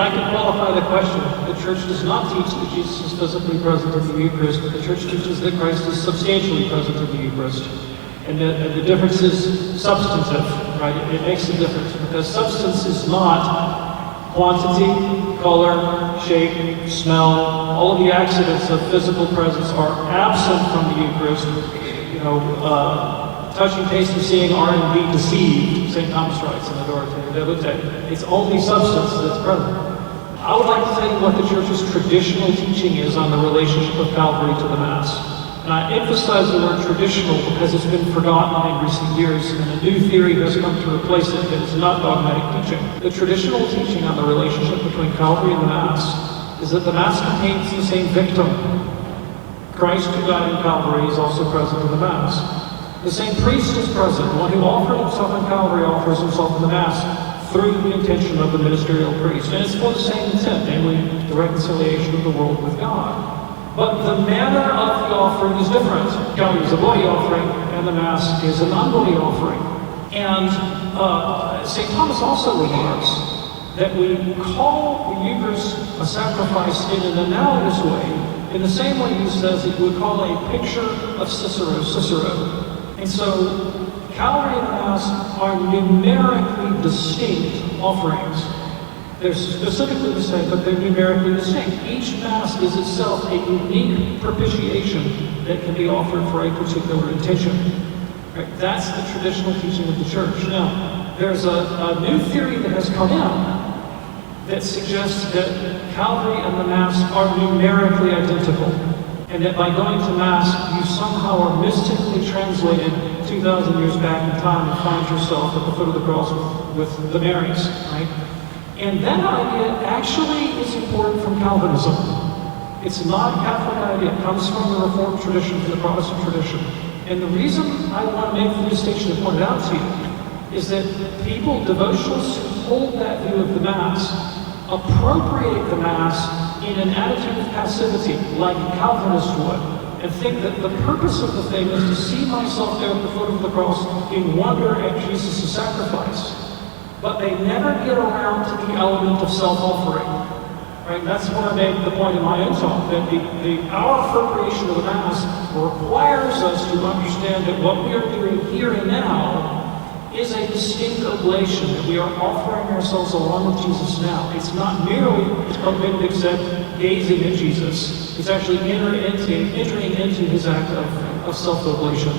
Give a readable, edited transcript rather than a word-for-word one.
I can qualify the question. The Church does not teach that Jesus is physically present in the Eucharist, but the Church teaches that Christ is substantially present in the Eucharist. And the difference is substantive, right? It makes a difference because substance is not quantity, color, shape, smell. All of the accidents of physical presence are absent from the Eucharist. Touching, tasting, seeing are indeed deceived, St. Thomas writes in the Dorate Devotee. It's only substance that's present. I would like to tell you what the Church's traditional teaching is on the relationship of Calvary to the Mass. And I emphasize the word traditional because it's been forgotten in recent years, and a new theory has come to replace it that is not dogmatic teaching. The traditional teaching on the relationship between Calvary and the Mass is that the Mass contains the same victim. Christ who died in Calvary is also present in the Mass. The same priest is present. The one who offered himself in Calvary offers himself in the Mass through the intention of the ministerial priest. And it's for the same intent, namely the reconciliation of the world with God. But the manner of the offering is different. Calvary is a bloody offering, and the Mass is an unbloody offering. And St. Thomas also remarks that we call the Eucharist a sacrifice in an analogous way, in the same way he says that we call a picture of Cicero. And so, Calvary and the Mass are numerically distinct offerings. They're specifically the same, but they're numerically distinct. Each Mass is itself a unique propitiation that can be offered for a particular intention. Right? That's the traditional teaching of the Church. Now, there's a new theory that has come in that suggests that Calvary and the Mass are numerically identical, and that by going to Mass, you somehow are mystically translated 2,000 years back in time and find yourself at the foot of the cross with the Marys, right? And that idea actually is important from Calvinism. It's not a Catholic idea. It comes from the Reformed tradition, from the Protestant tradition. And the reason I want to make the distinction and point it out to you is that people, devotionals who hold that view of the Mass, appropriate the Mass in an attitude of passivity, like Calvinists would, and think that the purpose of the thing is to see myself there at the foot of the cross in wonder at Jesus' sacrifice. But they never get around to the element of self-offering. Right? That's when I made the point in my own talk, that our appropriation of the Mass requires us to understand that what we are doing here and now is a distinct oblation, that we are offering ourselves along with Jesus now. It's not merely, as Pope Benedict said, gazing at Jesus. It's actually entering into his act of self-oblation.